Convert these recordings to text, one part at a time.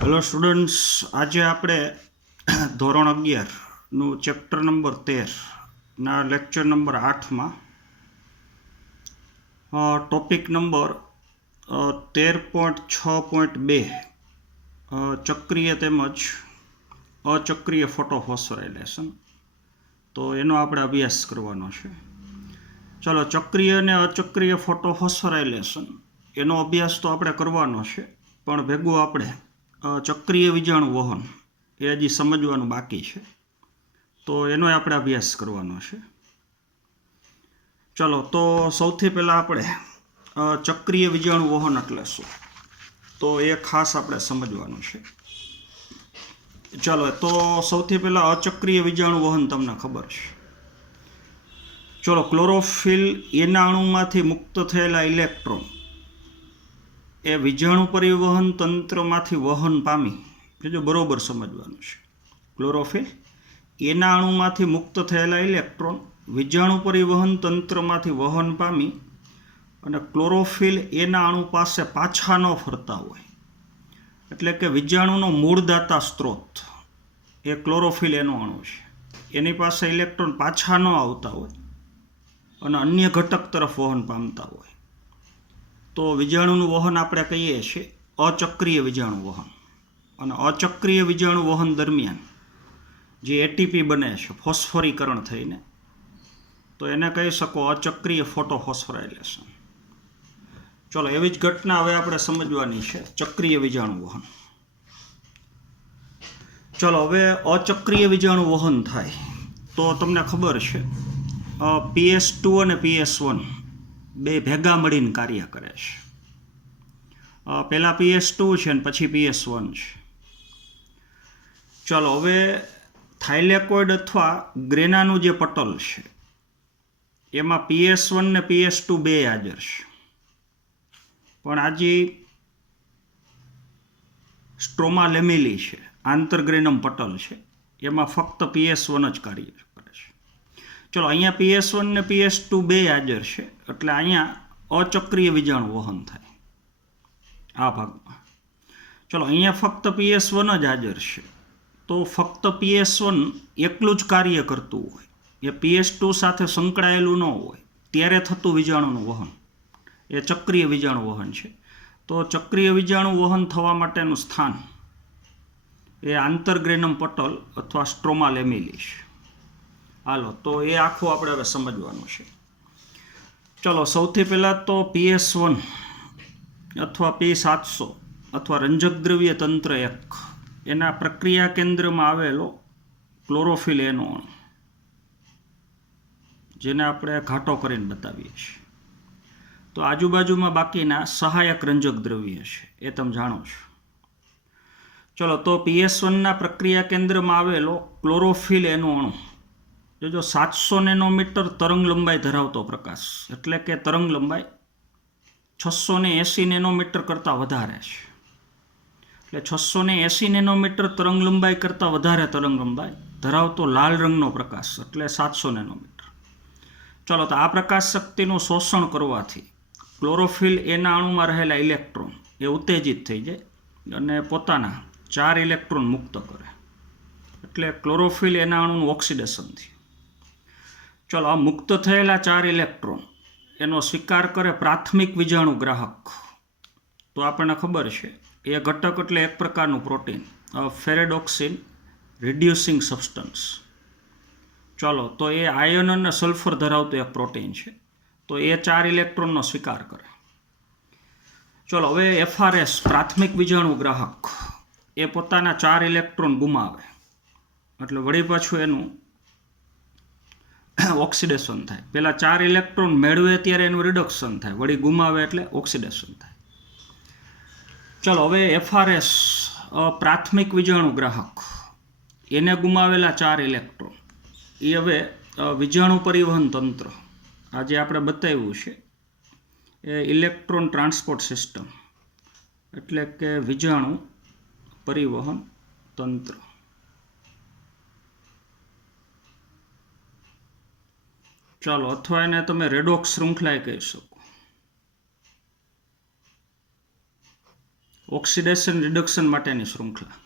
Hello students, આજે આપણે ધોરણ 11નું ચેપ્ટર નંબર 13ના લેક્ચર નંબર 8માં ટોપિક નંબર 13.6.2 ચક્રીય તેમજ અચક્રીય ફોટોફોસ્ફોરાયલેશન, તો એનો આપણે અભ્યાસ કરવાનો છે. ચલો, ચક્રીય અને અચક્રીય ફોટોફોસ્ફોરાયલેશન એનો અભ્યાસ તો આપણે કરવાનો છે, પણ ભેગું આપણે ચક્રીય વિજાણુ વહન એ હજી સમજવાનું બાકી છે, તો એનો આપણે અભ્યાસ કરવાનો છે. ચલો, તો સૌથી પહેલાં આપણે ચક્રીય વિજાણુ વહન એટલે શું, તો એ ખાસ આપણે સમજવાનું છે. ચલો, તો સૌથી પહેલાં અચક્રીય વિજાણુ વહન તમને ખબર છે. ચલો, ક્લોરોફિલ એના અણુમાંથી મુક્ત થયેલા ઇલેક્ટ્રોન એ વિજાણુ પરિવહન તંત્રમાંથી વહન પામી, જો બરોબર સમજવાનું છે. ક્લોરોફિલ એના અણુમાંથી મુક્ત થયેલા ઇલેક્ટ્રોન વિજાણુ પરિવહન તંત્રમાંથી વહન પામી અને ક્લોરોફિલ એના અણુ પાસે પાછા ન ફરતા હોય, એટલે કે વિજાણુનો મૂળદાતા સ્ત્રોત એ ક્લોરોફિલ એનો અણુ છે. એની પાસે ઇલેક્ટ્રોન પાછા ન આવતા હોય અને અન્ય ઘટક તરફ વહન પામતા હોય, તો વિજાણુનું વહન આપણે કહીએ છીએ અચક્રીય વિજાણુ વહન. અને અચક્રીય વિજાણુ વહન દરમિયાન જે એટીપી બને છે ફોસ્ફોરીકરણ થઈને, તો એને કહી શકો અચક્રીય ફોટોફોસ્ફોરાયલેશન. ચલો, એવી જ ઘટના હવે આપણે સમજવાની છે ચક્રીય વિજાણુ વહન. ચલો, હવે અચક્રીય વિજાણુ વહન થાય તો તમને ખબર છે PS2 અને PS1 બે ભેગા મળીને કાર્ય કરે છે. પહેલાં PS2 છે ને પછી PS1 છે. ચલો, હવે થાઇલેકોઇડ અથવા ગ્રેનાનું જે પટલ છે એમાં PS1 ને PS2 બે હાજર છે, પણ આજે સ્ટ્રોમા લેમિલી છે, આંતરગ્રેનમ પટલ છે, એમાં ફક્ત PS1 જ કાર્ય કરે છે. ચલો, અહીંયા PS1 ને PS2 બે હાજર છે, એટલે અહીંયા અચક્રીય વિજાણુ વહન થાય આ ભાગમાં. ચલો, અહીંયા ફક્ત PS1 જ હાજર છે, તો ફક્ત PS1 એકલું જ કાર્ય કરતું હોય, એ PS2 સાથે સંકળાયેલું ન હોય ત્યારે થતું વિજાણુનું વહન એ ચક્રીય વિજાણુ વહન છે. તો ચક્રીય વિજાણુ વહન થવા માટેનું સ્થાન એ આંતરગ્રેનમ પટલ અથવા સ્ટ્રોમા લેમિલી છે. હાલો, તો એ આખું આપણે હવે સમજવાનું છે. ચલો, સૌથી પહેલાં તો PS1 અથવા P700 અથવા રંજક દ્રવ્ય તંત્ર 1 એના પ્રક્રિયા કેન્દ્રમાં આવેલો ક્લોરોફિલ એનો અણુ, જેને આપણે ઘાટો કરીને બતાવીએ છીએ. તો આજુબાજુમાં બાકીના સહાયક રંજક દ્રવ્ય છે, એ તમે જાણો છો. ચલો, તો PS1ના પ્રક્રિયા કેન્દ્રમાં આવેલો ક્લોરોફિલ એનો અણુ જો 700 નેનોમીટર તરંગ લંબાઈ ધરાવતો પ્રકાશ, એટલે કે તરંગ લંબાઈ 680 નેનોમીટર કરતાં વધારે છે. એટલે 680 નેનોમીટર તરંગ લંબાઈ કરતાં વધારે તરંગ લંબાઈ ધરાવતો લાલ રંગનો પ્રકાશ, એટલે 700 નેનોમીટર. ચલો, તો આ પ્રકાશ શક્તિનું શોષણ કરવાથી ક્લોરોફિલ એના અણુમાં રહેલા ઇલેક્ટ્રોન એ ઉત્તેજિત થઈ જાય અને પોતાના 4 ઇલેક્ટ્રોન મુક્ત કરે, એટલે ક્લોરોફિલ એના અણુનું ઓક્સિડેશન થયું. ચલો, આ મુક્ત થયેલા 4 ઇલેક્ટ્રોન એનો સ્વીકાર કરે પ્રાથમિક વિજાણુ ગ્રાહક. તો આપણને ખબર છે એ ઘટક એટલે એક પ્રકારનું પ્રોટીન, ફેરેડોક્સિન રિડ્યુસિંગ સબસ્ટન્સ. ચલો, તો એ આયર્ન અને સલ્ફર ધરાવતું એક પ્રોટીન છે, તો એ 4 ઇલેક્ટ્રોનનો સ્વીકાર કરે. ચલો, હવે FRS પ્રાથમિક વિજાણુ ગ્રાહક એ પોતાના 4 ઇલેક્ટ્રોન ગુમાવે, એટલે વળી પાછું એનું ઓક્સિડેશન થાય. પહેલાં 4 ઇલેક્ટ્રોન મેળવે ત્યારે એનું રિડક્શન થાય, વળી ગુમાવે એટલે ઓક્સિડેશન થાય. ચલો, હવે FRS પ્રાથમિક વિજાણુ ગ્રાહક એને ગુમાવેલા 4 ઇલેક્ટ્રોન એ હવે વિજાણુ પરિવહન તંત્ર આજે આપણે બતાવ્યું છે એ ઇલેક્ટ્રોન ટ્રાન્સપોર્ટ સિસ્ટમ, એટલે કે વિજાણુ પરિવહન તંત્ર. ચાલો, અથવા એને તમે રેડોક્સ શૃંખલા કહી શકો. ઓક્સિડેશન રિડક્શન માટેની શૃંખલા.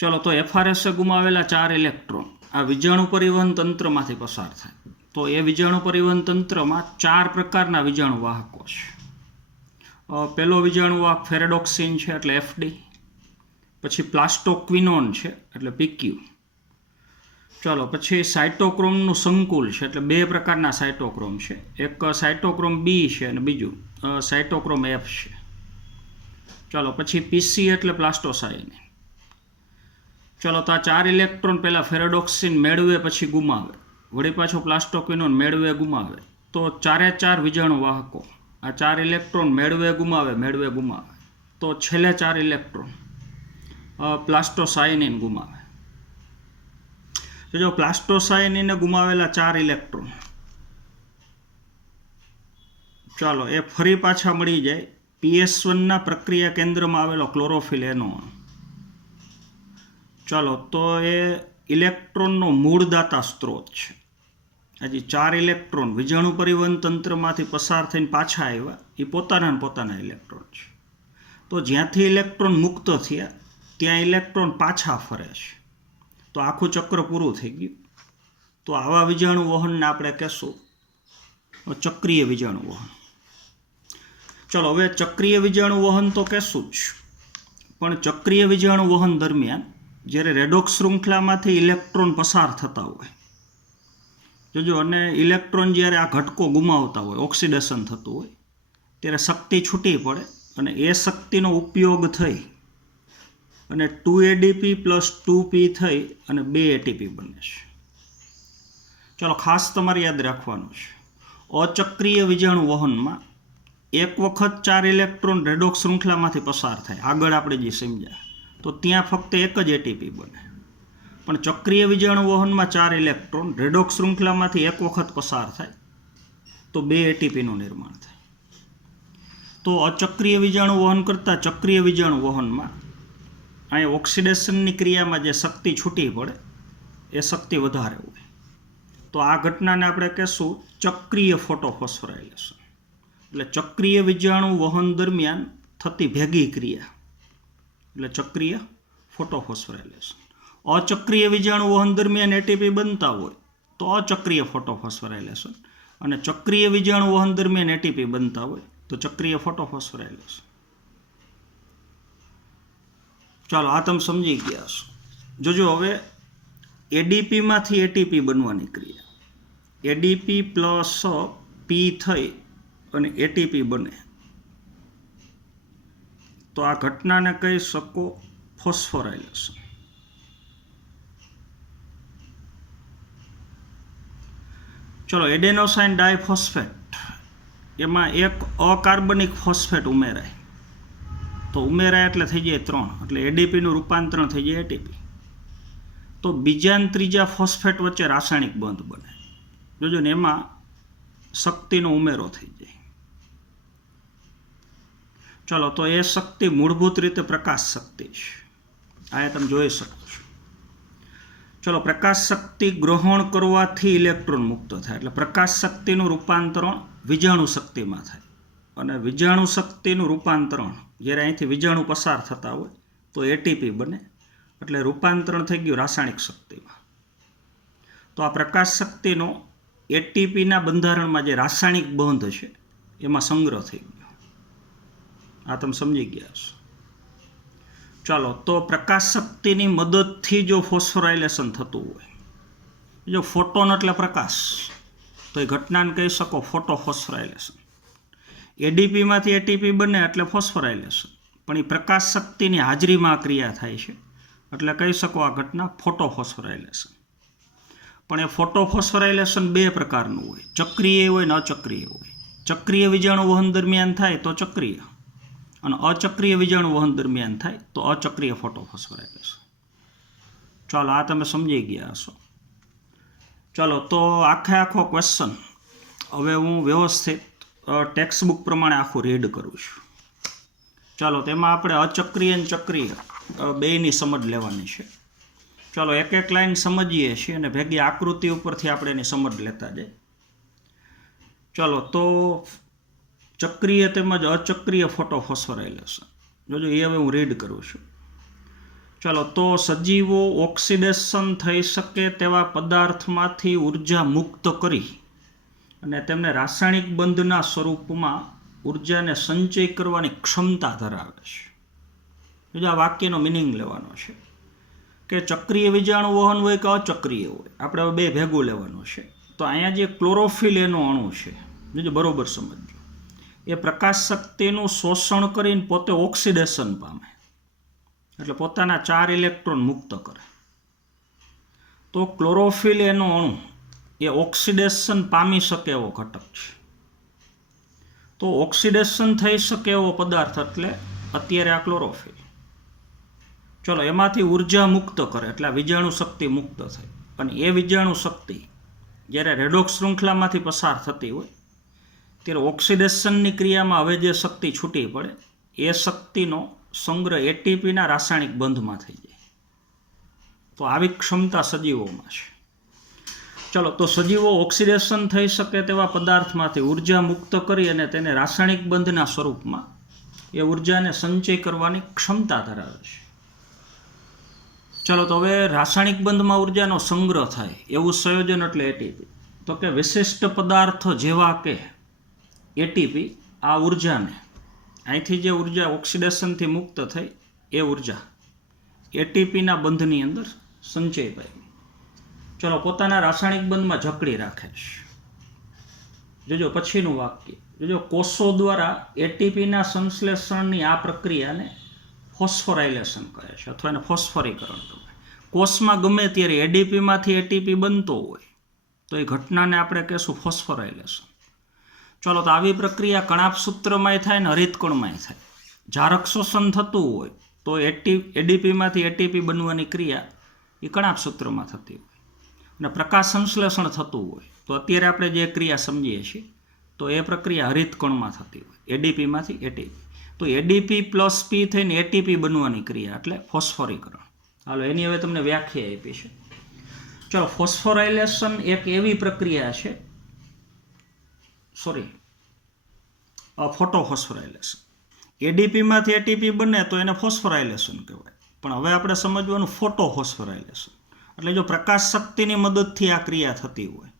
ચલો, તો એફઆરએસે ગુમાવેલા 4 ઇલેક્ટ્રોન આ વિજાણુ પરિવહન તંત્રમાંથી પસાર થાય. તો એ વિજાણુ પરિવહન તંત્રમાં 4 પ્રકારના વિજાણુ વાહકો છે. પહેલો વિજાણુ વાહક ફેરેડોક્સિન છે એટલે એફડી, પછી પ્લાસ્ટોક્વિનોન છે એટલે પીક્યુ. ચલો, પછી સાયટોક્રોમનું સંકુલ છે એટલે 2 પ્રકારના સાયટોક્રોમ છે. એક સાયટોક્રોમ બી છે અને બીજું સાયટોક્રોમ એફ છે. ચલો, પછી પીસી એટલે પ્લાસ્ટોસાયનિન. ચલો, તો આ 4 ઇલેક્ટ્રોન પહેલાં ફેરેડોક્સિન મેળવે પછી ગુમાવે, વળી પાછો પ્લાસ્ટોક્વિનોન મેળવે ગુમાવે. તો 4 વિજાણુ વાહકો આ 4 ઇલેક્ટ્રોન મેળવે ગુમાવે. તો છેલ્લે 4 ઇલેક્ટ્રોન પ્લાસ્ટોસાયનિન ગુમાવે. તો જો પ્લાસ્ટોસાયનિને ગુમાવેલા 4 ઇલેક્ટ્રોન, ચાલો એ ફરી પાછા મળી જાય PS1ના પ્રક્રિયા કેન્દ્રમાં આવેલો ક્લોરોફિલ એનો. ચાલો, તો એ ઇલેક્ટ્રોનનો મૂળદાતા સ્ત્રોત છે. હજી 4 ઇલેક્ટ્રોન વિજાણુ પરિવહન તંત્રમાંથી પસાર થઈને પાછા આવ્યા, એ પોતાના ઇલેક્ટ્રોન છે. તો જ્યાંથી ઇલેક્ટ્રોન મુક્ત થયા ત્યાં ઇલેક્ટ્રોન પાછા ફરે છે. તો આખું ચક્ર પૂરું થઈ ગયું. તો આવા વિજાણુ વહનને આપણે કહેશું ચક્રીય વિજાણુ વહન. ચલો, હવે ચક્રીય વિજાણુ વહન તો કહેશું જ, પણ ચક્રીય વિજાણુ વહન દરમિયાન જ્યારે રેડોક્સ શૃંખલામાંથી ઇલેક્ટ્રોન પસાર થતા હોય, જોજો, અને ઇલેક્ટ્રોન જ્યારે આ ઘટકો ગુમાવતા હોય, ઓક્સિડેશન થતું હોય, ત્યારે શક્તિ છૂટી પડે અને એ શક્તિનો ઉપયોગ થઈ અને 2 ADP + 2P થઈ અને 2 ATP બને છે. ચલો, ખાસ તમારે યાદ રાખવાનું છે, અચક્રીય વિજાણુ વહનમાં એક વખત 4 ઇલેક્ટ્રોન રેડોક્સ શૃંખલામાંથી પસાર થાય, આગળ આપણે જે સમજ્યા, તો ત્યાં ફક્ત એક જ ATP બને. પણ ચક્રીય વિજાણુ વહનમાં 4 ઇલેક્ટ્રોન રેડોક્સ શૃંખલામાંથી એક વખત પસાર થાય તો 2 ATPનું નિર્માણ થાય. તો અચક્રીય વિજાણુ વહન કરતાં ચક્રીય વિજાણુ વહનમાં અહીં ઓક્સિડેશનની ક્રિયામાં જે શક્તિ છૂટી પડે એ શક્તિ વધારે હોય. તો આ ઘટનાને આપણે કહેશું ચક્રીય ફોટોફોસ્ફોરાયલેશન. એટલે ચક્રીય વિજાણુ વહન દરમિયાન થતી ભેગી ક્રિયા એટલે ચક્રીય ફોટોફોસ્ફોરાયલેશન. અચક્રીય વિજાણુ વહન દરમિયાન ATP બનતા હોય તો અચક્રીય ફોટોફોસ્ફોરાયલેશન, અને ચક્રીય વિજાણુ વહન દરમિયાન ATP બનતા હોય તો ચક્રીય ફોટોફોસ્ફોરાયલેશન. ચાલો, આ તમે સમજી ગયા છો. જોજો, હવે ADPમાંથી ATP બનવાની ક્રિયા, ADP + P થઈ અને ATP બને, તો આ ઘટનાને કહી શકો ફોસ્ફોરાયલેશન. ચલો, એડેનોસાઇન ડાયફોસ્ફેટ, એમાં એક અકાર્બનિક ફોસ્ફેટ ઉમેરાય, તો ઉમેરાય એટલે થઈ જાય 3, એટલે ADPનું રૂપાંતરણ થઈ જાય ATP. તો બીજા અને ત્રીજા ફોસ્ફેટ વચ્ચે રાસાયણિક બંધ બને. જોજો ને, એમાં શક્તિનો ઉમેરો થઈ જાય. ચલો, તો એ શક્તિ મૂળભૂત રીતે પ્રકાશ શક્તિ છે. આ તમે જોઈ શકો છો. ચલો, પ્રકાશ શક્તિ ગ્રહણ કરવાથી ઇલેક્ટ્રોન મુક્ત થાય, એટલે પ્રકાશ શક્તિનું રૂપાંતરણ વિજાણુ શક્તિમાં થાય, અને વિજાણુ શક્તિનું રૂપાંતરણ જ્યારે અહીંથી વિજાણુ પસાર થતા હોય તો ATP બને, એટલે રૂપાંતરણ થઈ ગયું રાસાયણિક શક્તિમાં. તો આ પ્રકાશ શક્તિનો ATPના બંધારણમાં જે રાસાયણિક બંધ છે એમાં સંગ્રહ થઈ ગયો. આ તમે સમજી ગયા છો. ચાલો, તો પ્રકાશ શક્તિની મદદથી જો ફોસ્ફોરાયલેશન થતું હોય, જો ફોટોન એટલે પ્રકાશ, તો એ ઘટનાને કહી શકો ફોટોફોસ્ફોરાયલેશન. ADPમાંથી ATP બને એટલે ફોસ્ફોરાયલેશન, પણ એ પ્રકાશ શક્તિની હાજરીમાં ક્રિયા થાય છે એટલે કહી શકો આ ઘટના ફોટોફોસ્ફોરાયલેશન. પણ એ ફોટોફોસ્ફોરાયલેશન 2 પ્રકારનું હોય, ચક્રીય હોય ને અચક્રીય હોય. ચક્રીય વિજાણુ વહન દરમિયાન થાય તો ચક્રીય, અને અચક્રીય વિજાણુ વહન દરમિયાન થાય તો અચક્રીય ફોટોફોસ્ફોરાયલેશન. ચાલો, આ તમે સમજી ગયા હશો. ચાલો, તો આખો ક્વેશ્ચન હવે હું વ્યવસ્થિત ટેક્સ્ટ બુક પ્રમાણે આખું રીડ કરું છું. ચાલો, તેમાં આપણે અચક્રીય અને ચક્રીય બેયની સમજ લેવાની છે. ચાલો, એક લાઈન સમજીએ છીએ અને ભેગી આકૃતિ ઉપરથી આપણે એની સમજ લેતા જઈએ. ચાલો, તો ચક્રીય તેમજ અચક્રીય ફોટોફોસ્ફોરાયલેશન. જોજો એ હવે હું રીડ કરું છું. ચાલો, તો સજીવો ઓક્સિડેશન થઈ શકે તેવા પદાર્થમાંથી ઉર્જા મુક્ત કરી અને તેમને રાસાયણિક બંધના સ્વરૂપમાં ઉર્જાને સંચય કરવાની ક્ષમતા ધરાવે છે. જોજો આ વાક્યનો મિનિંગ લેવાનો છે કે ચક્રીય વીજાણુ વહન હોય કે અચક્રીય હોય, આપણે બે ભેગું લેવાનું છે. તો અહીંયા જે ક્લોરોફિલ એનો અણુ છે, જોજો બરોબર સમજો, એ પ્રકાશ શક્તિનું શોષણ કરીને પોતે ઓક્સિડેશન પામે, એટલે પોતાના 4 ઇલેક્ટ્રોન મુક્ત કરે. તો ક્લોરોફિલ એનો અણુ એ ઓક્સિડેશન પામી શકે એવો ઘટક છે. તો ઓક્સિડેશન થઈ શકે એવો પદાર્થ એટલે અત્યારે આ ક્લોરોફિલ. ચલો, એમાંથી ઉર્જા મુક્ત કરે એટલે વીજાણુ શક્તિ મુક્ત થાય. અને એ વીજાણુ શક્તિ જ્યારે રેડોક્સ શૃંખલામાંથી પસાર થતી હોય ત્યારે ઓક્સિડેશનની ક્રિયામાં હવે જે શક્તિ છૂટી પડે એ શક્તિનો સંગ્રહ એટીપીના રાસાયણિક બંધમાં થઈ જાય. તો આવી ક્ષમતા સજીવોમાં છે. ચલો, તો સજીવો ઓક્સિડેશન થઈ શકે તેવા પદાર્થમાંથી ઉર્જા મુક્ત કરી અને તેને રાસાયણિક બંધના સ્વરૂપમાં એ ઉર્જાને સંચય કરવાની ક્ષમતા ધરાવે છે. ચલો, તો હવે રાસાયણિક બંધમાં ઉર્જાનો સંગ્રહ થાય એવું સંયોજન એટલે એટીપી. તો કે વિશિષ્ટ પદાર્થો જેવા કે એટીપી આ ઉર્જાને અહીંથી જે ઉર્જા ઓક્સિડેશનથી મુક્ત થઈ એ ઉર્જા એટીપીના બંધની અંદર સંચય પામી. ચલો, પોતાના રાસાયણિક બંધમાં જકડી રાખે છે. જોજો પછીનું વાક્ય, જોજો કોષો દ્વારા એટીપીના સંશ્લેષણની આ પ્રક્રિયાને ફોસ્ફોરાયલેશન કહે છે અથવા એને ફોસ્ફોરીકરણ કહે. કોષમાં ગમે ત્યારે એડીપીમાંથી એટીપી બનતો હોય તો એ ઘટનાને આપણે કહેશું ફોસ્ફોરાયલેશન. ચલો, તો આવી પ્રક્રિયા કણાભસૂત્રમાંય થાય ને હરિતકણમાંય થાય. જારક શોષણ થતું હોય તો એડીપીમાંથી એટીપી બનવાની ક્રિયા એ કણાભસૂત્રમાં થતી હોય, અને પ્રકાશ સંશ્લેષણ થતું હોય તો અત્યારે આપણે જે ક્રિયા સમજીએ છીએ તો એ પ્રક્રિયા હરિતકણમાં થતી હોય, એડીપીમાંથી એટીપી. તો એડીપી પ્લસ પી થઈને એટીપી બનવાની ક્રિયા એટલે ફોસ્ફોરીકરણ. હાલો, એની હવે તમને વ્યાખ્યા આપી છે. ચલો, ફોસ્ફોરાયલેશન એક એવી પ્રક્રિયા છે, ફોટોફોસ્ફોરાયલેશન. એડીપીમાંથી એટીપી બને તો એને ફોસ્ફોરાયલેશન કહેવાય. પણ હવે આપણે સમજવાનું ફોટોફોસ્ફોરાયલેશન. એટલે જો પ્રકાશ શક્તિની મદદથી આ ક્રિયા થતી હોય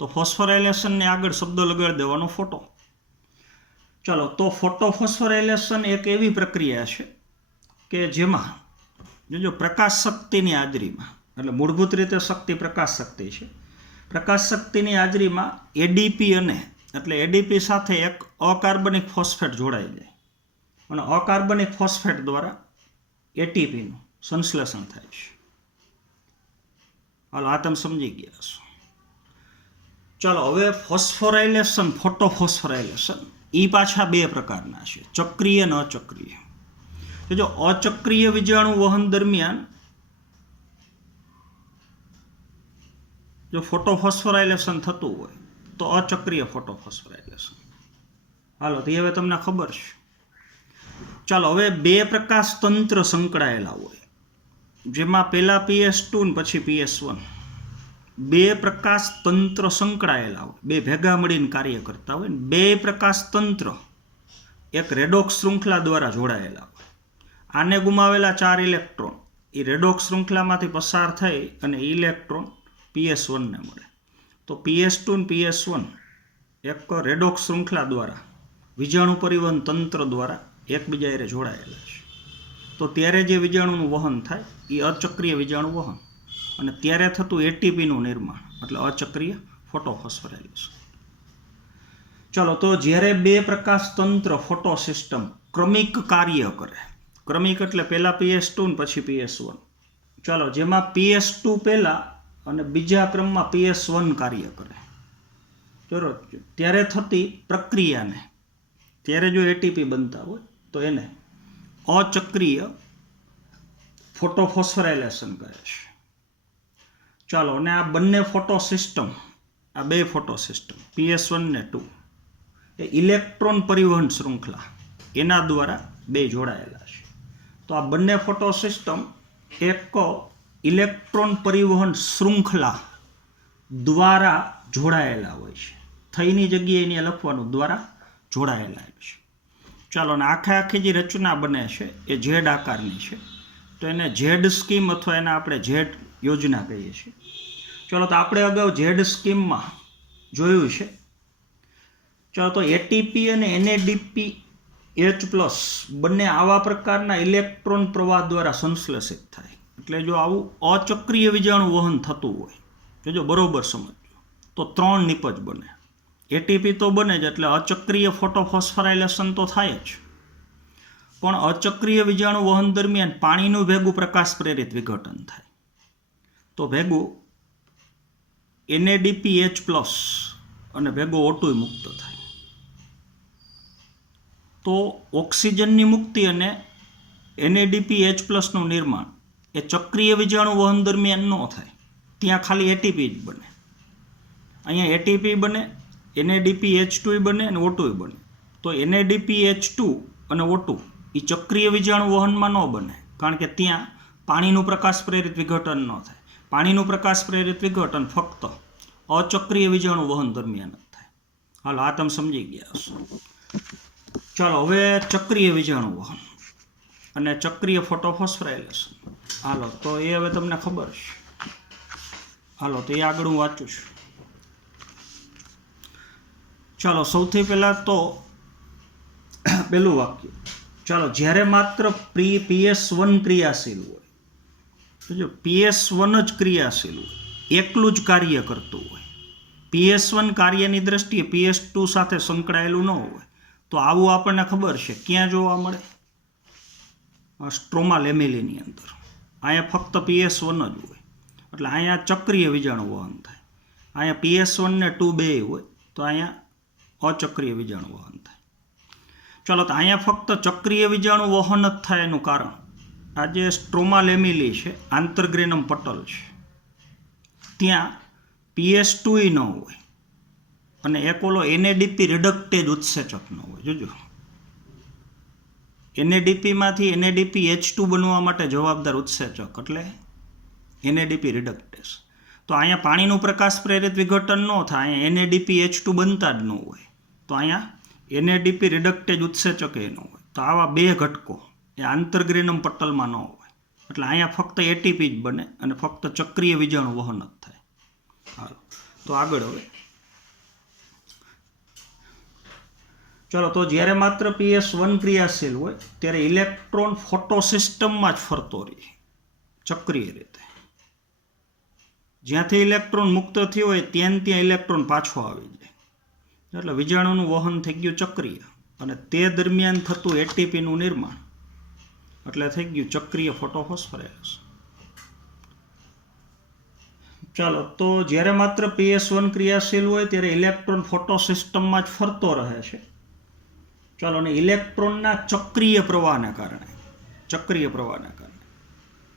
તો ફોસ્ફોરાયલેશનને આગળ શબ્દ લગાડી દેવાનો ફોટો. ચલો, તો ફોટોફોસ્ફોરાયલેશન એક એવી પ્રક્રિયા છે કે જેમાં જો પ્રકાશ શક્તિની હાજરીમાં, એટલે મૂળભૂત રીતે શક્તિ પ્રકાશ શક્તિ છે, પ્રકાશ શક્તિની હાજરીમાં એડીપી અને એટલે એડીપી સાથે એક અકાર્બનિક ફોસ્ફેટ જોડાઈ જાય અને અકાર્બનિક ફોસ્ફેટ દ્વારા એટીપીનું સંશ્લેષણ થાય છે. હાલો, આ તમે સમજી ગયા છો. ચાલો, હવે ફોસ્ફોરાયલેશન, ફોટોફોસ્ફોરાયલેશન એ પાછા બે પ્રકારના છે, ચક્રીય અને અચક્રીય. જો અચક્રીય વીજાણુ વહન દરમિયાન જો ફોટોફોસ્ફોરાયલેશન થતું હોય તો અચક્રીય ફોટોફોસ્ફોરાયલેશન. હાલો, તો હવે તમને ખબર છે. ચાલો, હવે બે પ્રકાશ તંત્ર સંકળાયેલા હોય જેમાં પહેલા PS2 ને પછી PS1. બે પ્રકાશ તંત્ર સંકળાયેલા હોય, બે ભેગા મળીને કાર્ય કરતા હોય. બે પ્રકાશ તંત્ર એક રેડોક્સ શૃંખલા દ્વારા જોડાયેલા હોય. આને ગુમાવેલા 4 ઇલેક્ટ્રોન એ રેડોક્સ શૃંખલામાંથી પસાર થઈ અને ઇલેક્ટ્રોન PS1ને મળે. તો PS2 ને PS1 એક રેડોક્સ શૃંખલા દ્વારા વીજાણુ પરિવહન તંત્ર દ્વારા એકબીજા જોડાયેલા છે. તો ત્યારે જે વીજાણુનું વહન થાય એ અચક્રીય વીજાણુ વહન, અને ત્યારે થતું એટીપીનું નિર્માણ એટલે અચક્રીય ફોટોફોસ્ફોરાયલેશન. ચલો, તો જ્યારે બે પ્રકાશ તંત્ર ફોટો સિસ્ટમ ક્રમિક કાર્ય કરે, ક્રમિક એટલે પહેલા PS2 ને પછી PS1. ચાલો, જેમાં PS2 પહેલા અને બીજા ક્રમમાં PS1 કાર્ય કરે, ચલો ત્યારે થતી પ્રક્રિયાને, ત્યારે જો એટીપી બનતા હોય તો એને અચક્રીય ફોટોફોસ્ફોરાયલેશન કહે છે. ચાલો, અને આ બંને ફોટો સિસ્ટમ, આ બે ફોટો સિસ્ટમ PS1 ને 2 એ ઇલેક્ટ્રોન પરિવહન શૃંખલા એના દ્વારા બે જોડાયેલા છે. તો આ બંને ફોટો સિસ્ટમ એક ઇલેક્ટ્રોન પરિવહન શૃંખલા દ્વારા જોડાયેલા હોય છે. થઈની જગ્યાએ એને લખવાનું દ્વારા જોડાયેલા છે. ચાલો, ને આખી જે રચના બને છે એ ઝેડ આકારની છે, તો એને ઝેડ સ્કીમ અથવા એને આપણે ઝેડ યોજના કહીએ છીએ. ચાલો, તો આપણે અગાઉ ઝેડ સ્કીમમાં જોયું છે. ચાલો, તો એટીપી અને એનએડીપી H+ બંને આવા પ્રકારના ઇલેક્ટ્રોન પ્રવાહ દ્વારા સંશ્લેષિત થાય. એટલે જો આવું અચક્રીય વિજાણુ વહન થતું હોય, જો બરોબર સમજો, તો 3 નિપજ બને. એટીપી તો બને જ, એટલે અચક્રીય ફોટોફોસ્ફોરાયલેશન તો થાય જ, પણ અચક્રીય વિજાણુ વહન દરમિયાન પાણીનું ભેગું પ્રકાશ પ્રેરિત વિઘટન થાય. તો ભેગું NADPH+ અને ભેગું O2 મુક્ત થાય. તો ઓક્સિજનની મુક્તિ અને NADPH+ નું નિર્માણ એ ચક્રીય વિજાણુ વહન દરમિયાન ન થાય. ત્યાં ખાલી એટીપી જ બને. અહીંયા એટીપી બને, NADPH2 બને અને O2 બને. તો NADPH2 અને O2 એ ચક્રીય વિજાણુ વહનમાં ન બને, કારણ કે ત્યાં પાણીનું પ્રકાશ પ્રેરિત વિઘટન ન થાય. પાણીનું પ્રકાશ પ્રેરિત વિઘટન ફક્ત અચક્રીય વિજાણુ વહન દરમિયાન જ થાય. હાલો, આ તમે સમજી ગયા હશો. ચાલો, હવે ચક્રીય વિજાણુ વહન અને ચક્રીય ફોટોફોસ્ફોરાયલેશન. હાલો, તો એ હવે તમને ખબર છે. હાલો, તો એ આગળ હું વાંચું છું. ચાલો, સૌથી પહેલાં તો પહેલું વાક્ય. ચાલો, જ્યારે માત્ર PS1 ક્રિયાશીલ હોય, તો જો PS1 જ ક્રિયાશીલ હોય, એકલું જ કાર્ય કરતું હોય, PS1 કાર્યની દ્રષ્ટિએ PS2 સાથે સંકળાયેલું ન હોય, તો આવું આપણને ખબર છે ક્યાં જોવા મળે? સ્ટ્રોમા લેમેલીની અંદર. અહીંયા ફક્ત PS1 જ હોય, એટલે અહીંયા ચક્રીય વિજાણુ વહન થાય. અહીંયા PS1 ને 2 બે હોય, તો અહીંયા અચક્રીય વિજાણુ વહન થાય. ચાલો, તો અહીંયા ફક્ત ચક્રીય વિજાણુ વહન જ થાય એનું કારણ આ જે સ્ટ્રોમા લેમેલી છે, આંતરગ્રેનમ પટલ છે, ત્યાં PS2 ન હોય અને એક ઓલો NADP રિડક્ટેજ ઉત્સેચક ન હોય. જોજો, NADPમાંથી NADPH2 બનવા માટે જવાબદાર ઉત્સેચક એટલે NADP રિડક્ટેસ. તો અહીંયા પાણીનું પ્રકાશ પ્રેરિત વિઘટન ન થાય, અહીંયા NADPH2 બનતા જ ન હોય, તો અહીંયા NADP રિડક્ટેજ ઉત્સેચક એ ન હોય. તો આવા બે ઘટકો એ આંતરગ્રેનમ પટલમાં ન હોય, એટલે અહીંયા ફક્ત એટીપી જ બને અને ફક્ત ચક્રીય વિજાણુ વહન જ થાય. હાલો, તો આગળ હવે. ચાલો, તો જ્યારે માત્ર PS1 ક્રિયાશીલ હોય ત્યારે ઇલેક્ટ્રોન ફોટોસિસ્ટમમાં જ ફરતો રહે ચક્રીય રીતે. જ્યાંથી ઇલેક્ટ્રોન મુક્ત થયો હોય ત્યાં ઇલેક્ટ્રોન પાછો આવી જાય, એટલે વિજાણુનું વહન થઈ ગયું ચક્રીય, અને તે દરમિયાન થતું એટીપીનું નિર્માણ એટલે થઈ ગયું ચક્રીય ફોટોફોસ્ફોરાયલેશન. ચાલો, તો જ્યારે માત્ર PS1 ક્રિયાશીલ હોય ત્યારે ઇલેક્ટ્રોન ફોટોસિસ્ટમમાં જ ફરતો રહે છે. ચાલો, અને ઇલેક્ટ્રોનના ચક્રીય પ્રવાહને કારણે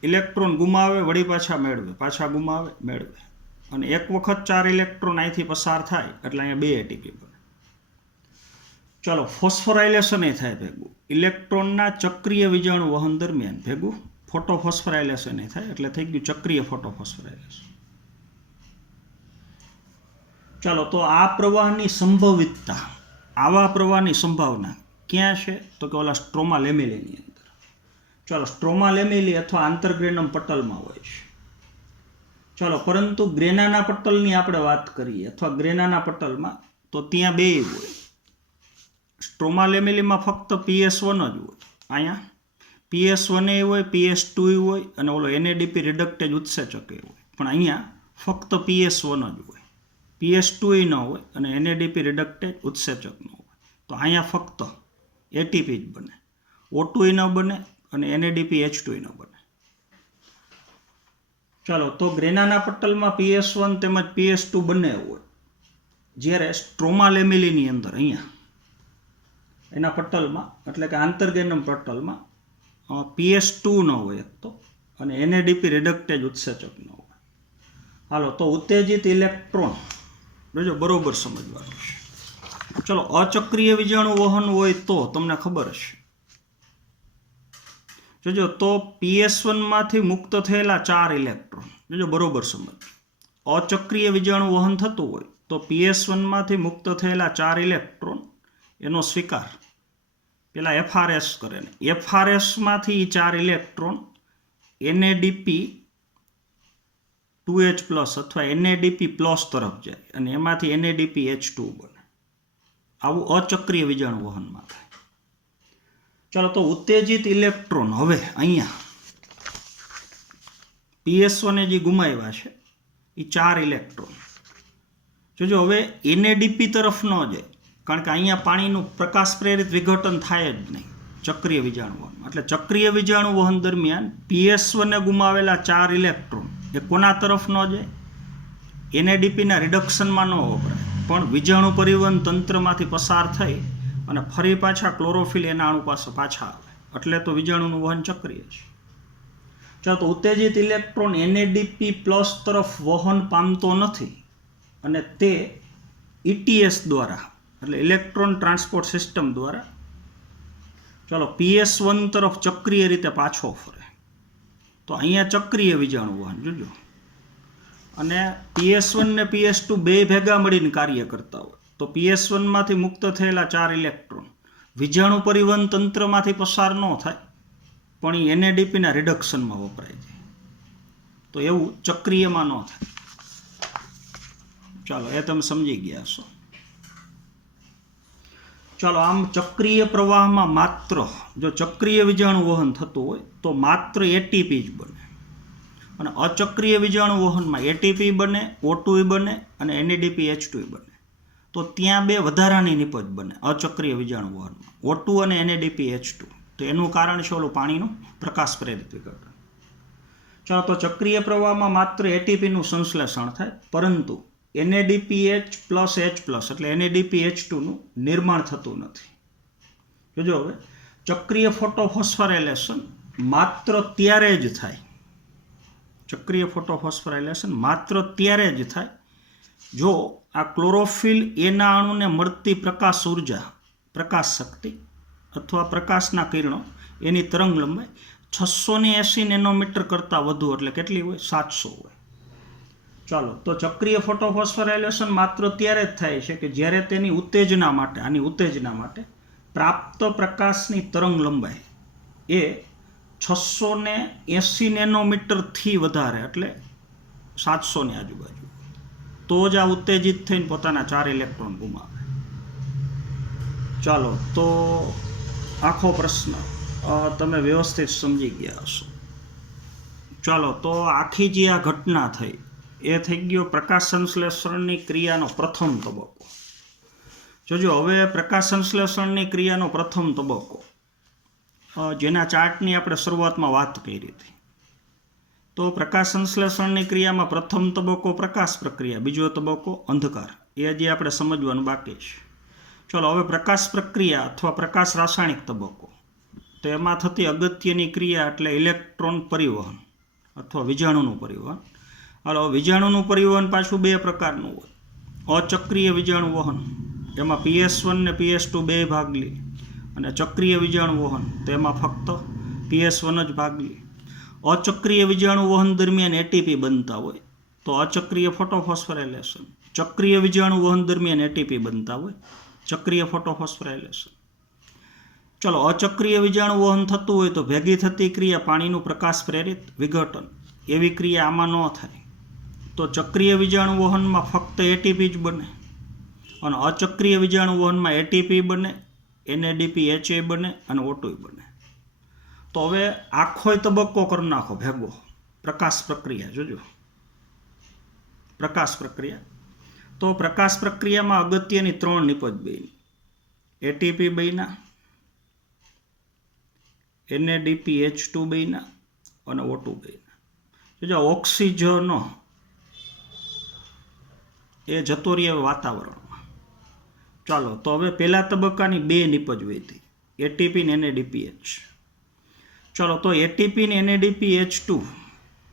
ઇલેક્ટ્રોન ગુમાવે, વળી પાછા મેળવે, પાછા ગુમાવે, મેળવે, અને એક વખત 4 ઇલેક્ટ્રોન અહીંથી પસાર થાય એટલે અહીંયા 2 એટીપી બને. ચાલો, ફોસ્ફોરાયલેશન એ થાય ભેગું ઇલેક્ટ્રોનના ચક્રીય વિજાણુ વહન દરમિયાન ભેગું ફોટોફોસ્ફોરાયલેશન એ થાય એટલે થઈ ગયું ચક્રીય ફોટોફોસ્ફોરાયલેશન. ચાલો, તો આ પ્રવાહની સંભવિતતા, આવા પ્રવાહની સંભાવના ક્યાં છે? તો કે ઓલા સ્ટ્રોમા લેમેલીની અંદર. ચાલો, સ્ટ્રોમા લેમેલી અથવા આંતરગ્રેનમ પટલમાં હોય છે. ચાલો, પરંતુ ગ્રેનાના પટલની આપણે વાત કરીએ અથવા ગ્રેનાના પટલમાં, તો ત્યાં બે હોય. સ્ટ્રોમા લેમેલીમાં ફક્ત PS1 જ હોય, અહીંયા PS1 એ હોય, PS2 હોય અને ઓલો NADP રિડક્ટેજ ઉત્સેચક એ હોય, પણ અહીંયા ફક્ત PS1 જ હોય, PS2 ન હોય અને NADP રિડક્ટેજ ઉત્સેચક ન હોય. તો અહીંયા ફક્ત એટીપી જ બને, O2 ન બને અને NADPH2 ન બને. ચાલો, તો ગ્રેનાના પટલમાં PS1 તેમજ PS2 બંને હોય, જ્યારે સ્ટ્રોમા લેમેલીની અંદર અહીંયા એના પટલમાં એટલે કે આંતરગ્રેનમ પટલમાં PS2 ન હોય એક તો, અને NADP રિડક્ટેજ ઉત્સેચક ન હોય. હાલો, તો ઉત્તેજિત ઇલેક્ટ્રોન જોજો બરોબર સમજવાનું છે. ચલો, અચક્રીય વિજાણુ વહન હોય તો તમને ખબર હશે, જોજો, તો PS1 માંથી મુક્ત થયેલા 4 ઇલેક્ટ્રોન, જોજો બરોબર સમજ. અચક્રીય વિજાણુ વહન થતું હોય તો PS1 માંથી મુક્ત થયેલા 4 ઇલેક્ટ્રોન એનો સ્વીકાર પેલા FRS કરે ને FRSમાંથી 4 ઇલેક્ટ્રોન NADP 2H પ્લસ અથવા NADP પ્લસ તરફ જાય અને એમાંથી NADP H2 બને. આવું અચક્રીય વીજાણુ વહનમાં થાય. ચાલો, તો ઉત્તેજિત ઇલેક્ટ્રોન હવે અહીંયા PS1 જે ગુમાવ્યા છે એ 4 ઇલેક્ટ્રોન જોજો હવે NADP તરફ ન જાય, કારણ કે અહીંયા પાણીનું પ્રકાશ પ્રેરિત વિઘટન થાય જ નહીં ચક્રીય વીજાણુ વહન. એટલે ચક્રીય વીજાણુ વહન દરમિયાન PS1 ગુમાવેલા 4 ઇલેક્ટ્રોન એ કોના તરફ ન જાય? NADPના રિડક્શનમાં ન વપરાય, પણ વીજાણુ પરિવહન તંત્રમાંથી પસાર થઈ અને ફરી પાછા ક્લોરોફિલ એના અણુ પાસે પાછા આવે. એટલે તો વીજાણુનું વહન ચક્રીય છે. ચાલો, તો ઉત્તેજિત ઇલેક્ટ્રોન NADP પ્લસ તરફ વહન પામતો નથી અને તે ETS દ્વારા એટલે ઇલેક્ટ્રોન ટ્રાન્સપોર્ટ સિસ્ટમ દ્વારા ચાલો PS1 તરફ ચક્રીય રીતે પાછો ફરે. તો અહીંયા ચક્રીય વીજાણુ વહન જોજો, અને PS1 ને PS2 બે ભેગા મળીને કાર્ય કરતા હોય તો PS1માંથી મુક્ત થયેલા 4 ઇલેક્ટ્રોન વીજાણુ પરિવહન તંત્રમાંથી પસાર ન થાય, પણ એ NADPના રિડક્શનમાં વપરાય છે. તો એવું ચક્રીયમાં ન થાય. ચાલો, એ તમે સમજી ગયા છો. ચાલો, આમ ચક્રીય પ્રવાહમાં માત્ર જો ચક્રીય વીજાણુ વહન થતું હોય તો માત્ર ATP જ બને, અને અચક્રીય વીજાણુ વહનમાં ATP બને, O2 બને અને NADP H2 બને. તો ત્યાં બે વધારાની નિપજ બને અચક્રીય વીજાણુ વહનમાં, O2 અને NADP H2. તો એનું કારણ છે ઓલું પાણીનું પ્રકાશ પ્રેરિત વિઘટન. ચાલો, તો ચક્રીય પ્રવાહમાં માત્ર ATPનું સંશ્લેષણ થાય, પરંતુ NADPH પ્લસ H પ્લસ એટલે NADP H2નું નિર્માણ થતું નથી. જોજો હવે ચક્રીય ફોટોફોસ્ફોરાયલેશન માત્ર ત્યારે જ થાય, ચક્રીય ફોટોફોસ્ફોરાયલેશન માત્ર ત્યારે જ થાય જો આ ક્લોરોફિલ એના અણુને મળતી પ્રકાશ ઉર્જા, પ્રકાશ શક્તિ અથવા પ્રકાશના કિરણો એની તરંગ લંબાઈ 680 નેનોમીટર કરતાં વધુ એટલે કેટલી હોય? 700 હોય. ચાલો, તો ચક્રીય ફોટોફોસ્ફોરાયલેશન માત્ર ત્યારે જ થાય છે કે જ્યારે તેની ઉત્તેજના માટે, આની ઉત્તેજના માટે પ્રાપ્ત પ્રકાશની તરંગ લંબાઈ એ 680 નેનોમીટરથી વધારે એટલે 700 ની આજુબાજુ, તો જ આ ઉત્તેજિત થઈને પોતાના 4 ઇલેક્ટ્રોન ગુમાવે. ચાલો, તો આખો પ્રશ્ન તમે વ્યવસ્થિત સમજી ગયા હશો. ચાલો, તો આખી જે આ ઘટના થઈ એ થઈ ગયો પ્રકાશ સંશ્લેષણની ક્રિયાનો પ્રથમ તબક્કો. જોજો હવે પ્રકાશ સંશ્લેષણની ક્રિયાનો પ્રથમ તબક્કો જેના ચાર્ટની આપણે શરૂઆતમાં વાત કરી હતી. તો પ્રકાશ સંશ્લેષણની ક્રિયામાં પ્રથમ તબક્કો પ્રકાશ પ્રક્રિયા, બીજો તબક્કો અંધકાર. એ હજી આપણે સમજવાનું બાકી છે. ચલો, હવે પ્રકાશ પ્રક્રિયા અથવા પ્રકાશ રાસાયણિક તબક્કો. તો એમાં થતી અગત્યની ક્રિયા એટલે ઇલેક્ટ્રોન પરિવહન અથવા વીજાણુનું પરિવહન. હાલો, વીજાણુનું પરિવહન પાછું બે પ્રકારનું હોય. અચક્રીય વીજાણુ વહન, એમાં PS1 ને PS2 બે ભાગ લે, અને ચક્રીય વીજાણુ વહન તેમાં ફક્ત PS1 જ ભાગ લે. અચક્રીય વીજાણુ વહન દરમિયાન ATP બનતા હોય તો અચક્રીય ફોટોફોસ્ફોરાયલેશન, ચક્રીય વીજાણુ વહન દરમિયાન ATP બનતા હોય ચક્રીય ફોટોફોસ્ફોરાયલેશન. ચલો, અચક્રીય વીજાણુ વહન થતું હોય તો ભેગી થતી ક્રિયા પાણીનું પ્રકાશ પ્રેરિત વિઘટન, એવી ક્રિયા આમાં ન થાય. તો ચક્રીય વીજાણુ વહનમાં ફક્ત ATP જ બને, અને અચક્રીય વીજાણુ વહનમાં ATP બને, NADP HA બને અને O2 બને. તો હવે આખો તબક્કો કરી નાખો ભેગો, પ્રકાશ પ્રક્રિયા. જોજો પ્રકાશ પ્રક્રિયા. તો પ્રકાશ પ્રક્રિયામાં અગત્યની 3 નિપજ બની, ATP બન્યા, NADP H2 બન્યા અને O2 બન્યા. જોજો ઓક્સિજન એ જતો રહે વાતાવરણમાં. ચાલો, તો હવે પહેલા તબક્કાની 2 નિપજ વધી, ATP ને NADPH. ચલો, તો ATP ને NADPH2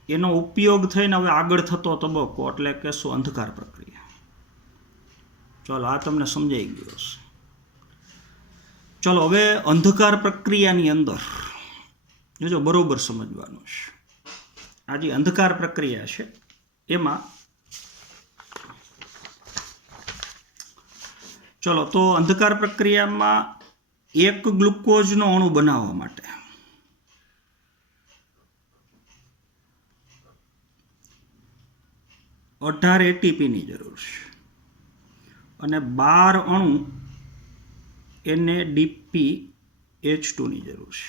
એનો ઉપયોગ થઈને હવે આગળ થતો તબક્કો એટલે કે શું? અંધકાર પ્રક્રિયા. ચલો, આ તમને સમજાઈ ગયું હશે. ચલો, હવે અંધકાર પ્રક્રિયાની અંદર જોજો બરોબર સમજવાનું છે. આ જે અંધકાર પ્રક્રિયા છે એમાં ચલો, તો અંધકાર પ્રક્રિયામાં એક ગ્લુકોઝનો અણુ બનાવવા માટે 18 એટીપીની જરૂર છે અને 12 અણુ NADPH2ની જરૂર છે.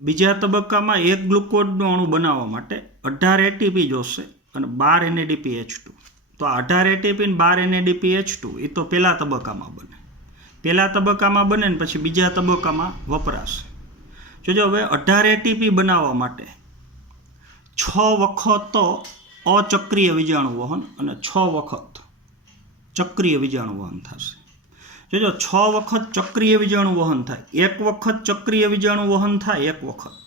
બીજા તબક્કામાં એક ગ્લુકોઝનો અણુ બનાવવા માટે 18 એટીપી જોશે અને 12 NADPH2. તો આ 18 એટીપી અને 12 NADPH2 એ તો પહેલા તબક્કામાં બને. પહેલા તબક્કામાં બને ને પછી બીજા તબક્કામાં વપરાશે. જોજો, હવે 18 એટીપી બનાવવા માટે 6 વખત અચક્રીય વીજાણુ વહન અને 6 વખત ચક્રીય વીજાણુ વહન થશે. જોજો, 6 વખત ચક્રીય વીજાણુ વહન થાય, એક વખત ચક્રીય વીજાણુ વહન થાય એક વખત,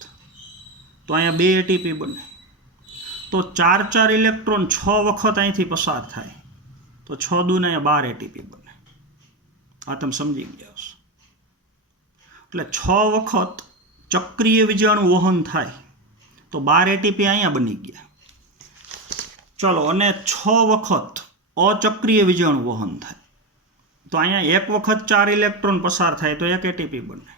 તો અહીંયા 2 એટીપી બને. તો 4 ઇલેક્ટ્રોન 6 વખત અહીંથી પસાર થાય તો 6 દૂને અહીંયા 12 એટીપી બને. આ તમે સમજી ગયા હશો. એટલે 6 વખત ચક્રીય વીજાણુ વહન થાય તો 12 એટીપી અહીંયા બની ગયા. ચલો, અને 6 વખત અચક્રીય વીજાણુ વહન થાય તો અહીંયા એક વખત 4 ઇલેક્ટ્રોન પસાર થાય તો 1 એટીપી બને.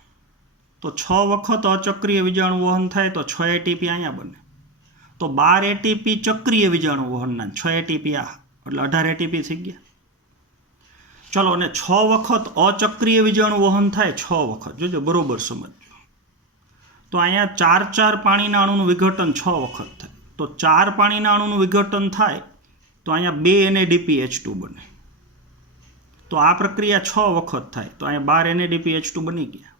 તો 6 વખત અચક્રીય વીજાણુ વહન થાય તો 6 એટીપી અહીંયા બને. તો 12 એટીપી ચક્રીય વીજાણુ વહનના, 6 એટીપી આ, એટલે 18 એટીપી થઈ ગયા. ચલો, અને 6 વખત અચક્રીય વીજાણુ વહન થાય 6 વખત, જોજો બરોબર સમજો. તો અહીંયા 4 પાણીના અણુનું વિઘટન 6 વખત થાય. તો 4 પાણીના અણુનું વિઘટન થાય તો અહીંયા 2 NADPH2 બને. તો આ પ્રક્રિયા 6 વખત થાય તો અહીંયા 12 NADPH2 બની ગયા.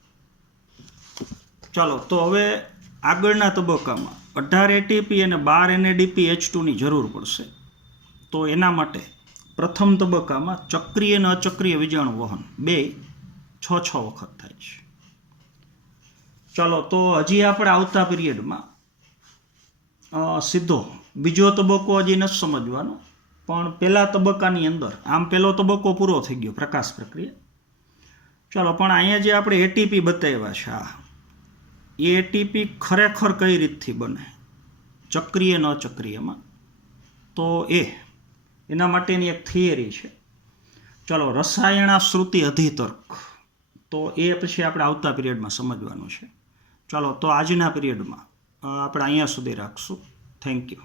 ચાલો, તો હવે આગળના તબક્કામાં 18 એટીપી અને 12 NADPH2ની જરૂર પડશે. તો એના માટે પ્રથમ તબક્કામાં ચક્રીય અને અચક્રીય વીજાણુ વહન 2 6 વખત થાય છે. ચાલો, તો હજી આપણે આવતા પીરિયડમાં સીધો બીજો તબક્કો હજી નથી સમજવાનો, પણ પહેલા તબક્કાની અંદર, આમ પહેલો તબક્કો પૂરો થઈ ગયો, પ્રકાશ પ્રક્રિયા. ચાલો, પણ અહીંયા જે આપણે એટીપી બતાવ્યા છે, એ એટીપી ખરેખર કઈ રીતથી બને ચક્રીય અને અચક્રીયમાં, તો એના માટેની એક થિયરી છે. ચાલો, રસાયણાશ્રુતિ અધિતર્ક, તો એ પછી આપણે આવતા પીરિયડમાં સમજવાનું છે. ચાલો, તો આજના પીરિયડમાં આપણે અહીંયા સુધી રાખશું. Thank you.